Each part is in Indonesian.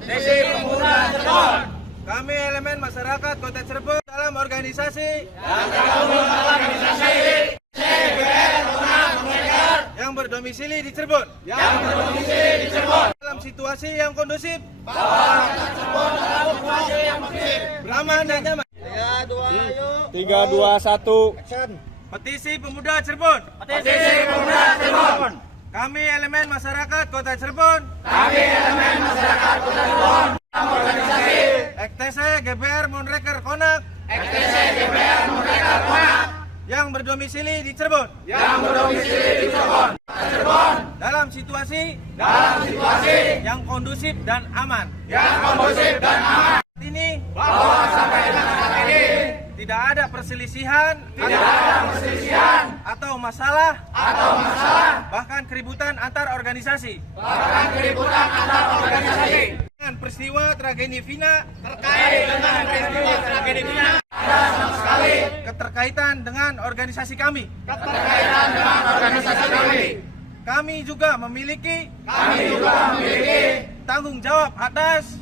Sisi Pemuda Cirebon. Kami elemen masyarakat Kota Cirebon dalam organisasi CGBR yang berdomisili di Cirebon. Dalam situasi yang kondusif, aman dan nyaman. 3, 2, 1. Petisi Pemuda Cirebon. Kami elemen masyarakat Kota Cirebon. EKTC GBR Monreker Konak. Yang berdomisili di Cirebon. Dalam situasi yang kondusif dan aman. Ini tidak ada perselisihan, atau masalah, bahkan keributan antar organisasi. Dengan peristiwa tragedi Vina keterkaitan dengan organisasi kami. Kami juga memiliki tanggung jawab atas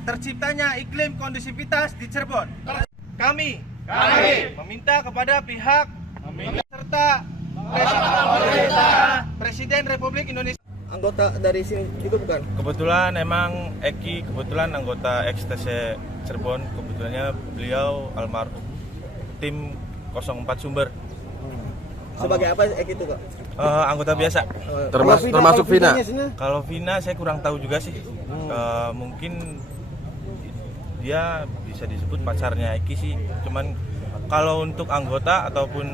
terciptanya iklim kondusivitas di Cirebon. Kami meminta kepada pihak serta Presiden Republik Indonesia. Anggota dari sini juga bukan? Kebetulan emang Eki anggota EKTC Cirebon. Kebetulannya beliau almarhum tim 04 Sumber. Sebagai apa Eki itu, Kak? Anggota biasa. Termasuk Vina. Kalau Vina saya kurang tahu juga sih. Mungkin dia bisa disebut pacarnya Eki sih. Cuman kalau untuk anggota ataupun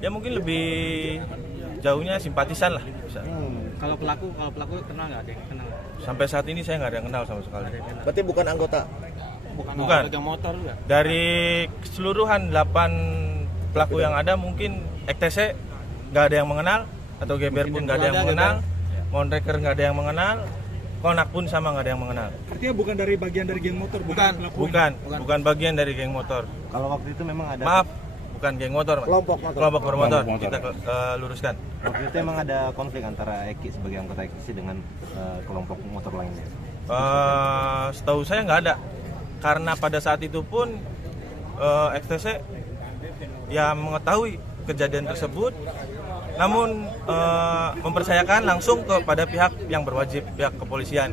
ya mungkin lebih jauhnya simpatisan lah bisa. Kalau pelaku kenal nggak? Ada yang kenal? Sampai saat ini saya nggak ada yang kenal sama sekali. Berarti bukan anggota? Bukan. Geng motor juga. Dari keseluruhan 8 pelaku yang ada mungkin EKTC nggak ada yang mengenal, atau GBR pun nggak ada yang mengenal, Monreker nggak ada yang mengenal, Konak pun sama nggak ada yang mengenal. Artinya bukan dari bagian dari geng motor? Bukan bagian dari geng motor. Kalau waktu itu memang ada. Maaf, bukan geng motor, Mas. Kelompok bermotor. Kita luruskan. Waktu itu memang ada konflik antara Eki sebagai anggota EKTC dengan kelompok motor lainnya. Setahu saya nggak ada, karena pada saat itu pun EKTC ya mengetahui kejadian tersebut, namun mempercayakan langsung kepada pihak yang berwajib, pihak kepolisian.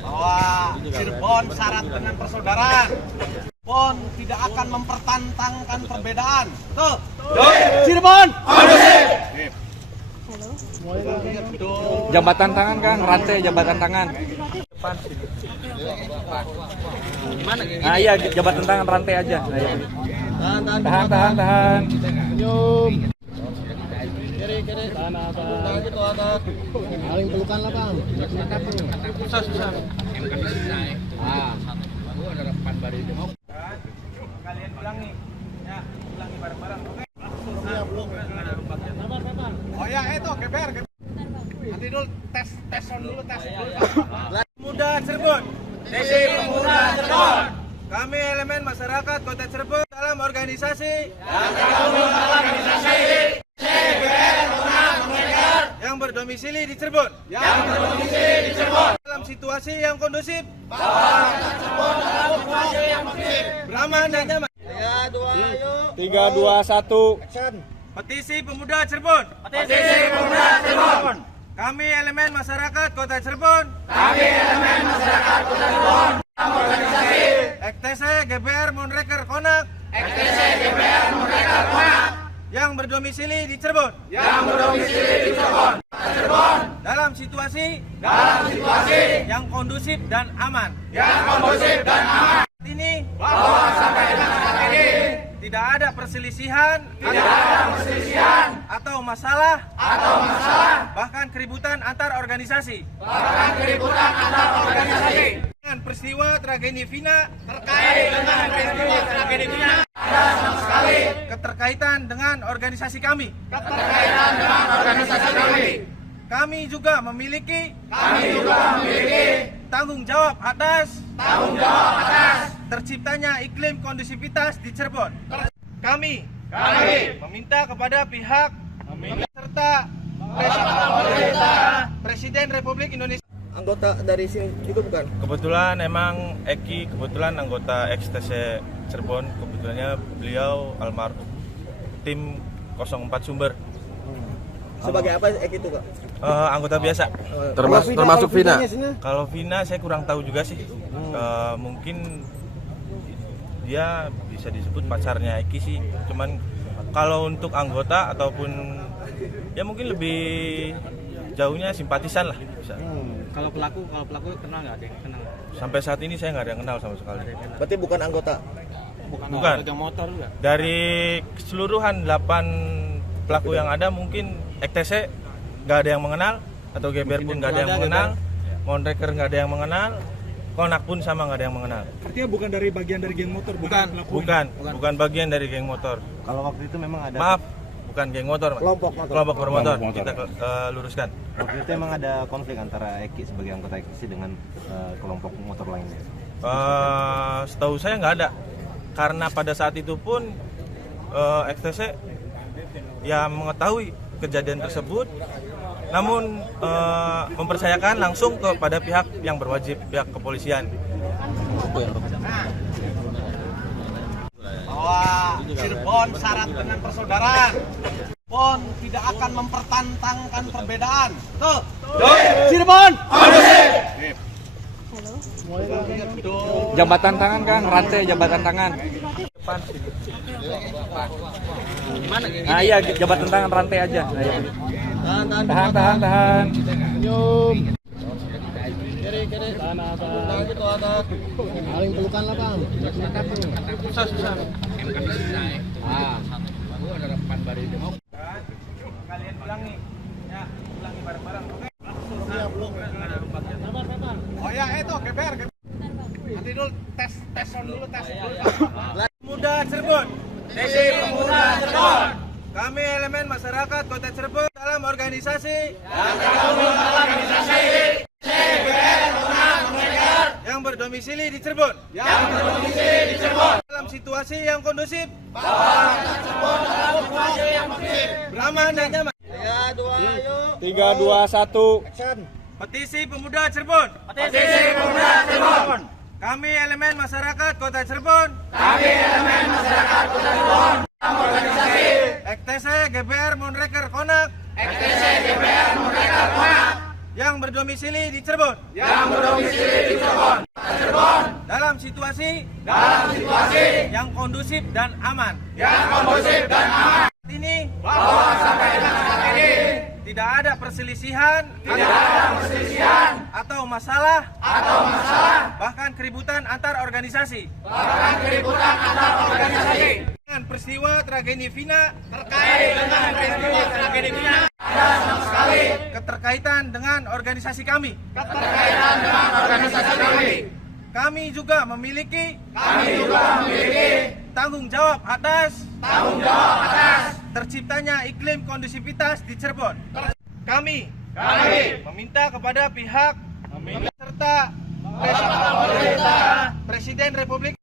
Bahwa Cirebon syarat dengan persaudaraan. Cirebon tidak akan mempertentangkan perbedaan. Betul? Cirebon! Jabatan tangan kan, rantai jabatan tangan. Nah iya, jabatan tangan rantai aja. Tahan. Paling pelukan lah, Bang. Susah. Kalian ulangi. Ya, ulangi bareng-bareng. Oke? Oh ya, itu GBR. Nanti dulu tes dulu. Pemuda Cirebon. Sisi Pemuda Cirebon. Kami elemen masyarakat Kota Cirebon dalam organisasi yang berdomisili di Cirebon. Dalam situasi yang kondusif, aman dan nyaman. 3, 2, 1. Petisi Pemuda Cirebon. Kami elemen masyarakat Kota Cirebon. EKTC GBR Monreker Konak. Yang berdomisili di Cirebon. Dalam situasi yang kondusif dan aman. Ini tidak ada perselisihan, atau masalah, bahkan keributan antar organisasi. Dengan peristiwa tragedi Vina keterkaitan dengan organisasi kami. Kami juga memiliki tanggung jawab atas terciptanya iklim kondusivitas di Cirebon. Kami meminta kepada pihak serta Presiden Republik Indonesia. Anggota dari sini juga bukan? Kebetulan emang Eki kebetulan anggota XTC Cirebon, kebetulannya beliau almarhum tim 04 Sumber. Sebagai apa Eki itu kak? Anggota biasa. Termasuk Vina? Kalau Vina saya kurang tahu juga sih. Mungkin dia bisa disebut pacarnya Eki sih. Cuman kalau untuk anggota ataupun ya mungkin lebih jauhnya simpatisan lah bisa. Kalau pelaku kenal nggak ada yang kenal? Sampai saat ini saya nggak ada yang kenal sama sekali. Berarti bukan anggota? Bukan. Geng motor juga. Dari keseluruhan 8 pelaku yang ada mungkin XTC nggak ada yang mengenal, atau GBR pun nggak ada yang mengenal, Monreker nggak ada yang mengenal, Konak pun sama nggak ada yang mengenal. Artinya bukan dari bagian dari geng motor, bukan pelaku. Bukan bagian dari geng motor. Kalau waktu itu memang ada. Maaf, bukan geng motor, Mas. Kelompok bermotor. Kita luruskan. Waktu itu emang ada konflik antara Eki sebagai anggota XTC dengan kelompok motor lainnya. Setahu saya nggak ada, karena pada saat itu pun XTC ya mengetahui kejadian tersebut, namun mempercayakan langsung kepada pihak yang berwajib, pihak kepolisian. Bahwa Cirebon syarat dengan persaudaraan. Cirebon tidak akan mempertentangkan perbedaan. Tuh. Cirebon. Jabatan tangan Kang, rantai jabatan tangan. Nah iya, jabatan tangan rantai aja. Nah, iya. Tahan. Paling pelukan lah bang. Susah. Kalian ulangi. Ya, ulangi bareng-bareng. Oke. Oh ya, itu GBR. Nanti dulu tes sound dulu, tes dulu. Pemuda Cirebon. Desi Pemuda Cirebon. Kami elemen masyarakat Kota Cirebon dalam organisasi yang berdomisili di Cirebon. Dalam situasi yang kondusif. Aman dan nyaman. 3, 2, 1. Petisi Pemuda Cirebon. Kami elemen masyarakat Kota Cirebon. XTC GBR Monreker Konak. Yang berdomisili di Cirebon. Dalam situasi yang kondusif dan aman. Ini tidak ada perselisihan atau masalah bahkan keributan antar organisasi. Dengan peristiwa tragedi Vina ada sama sekali keterkaitan dengan organisasi kami. Kami juga memiliki tanggung jawab atas terciptanya iklim kondusivitas di Cirebon. Kami meminta kepada pihak serta Presiden Republik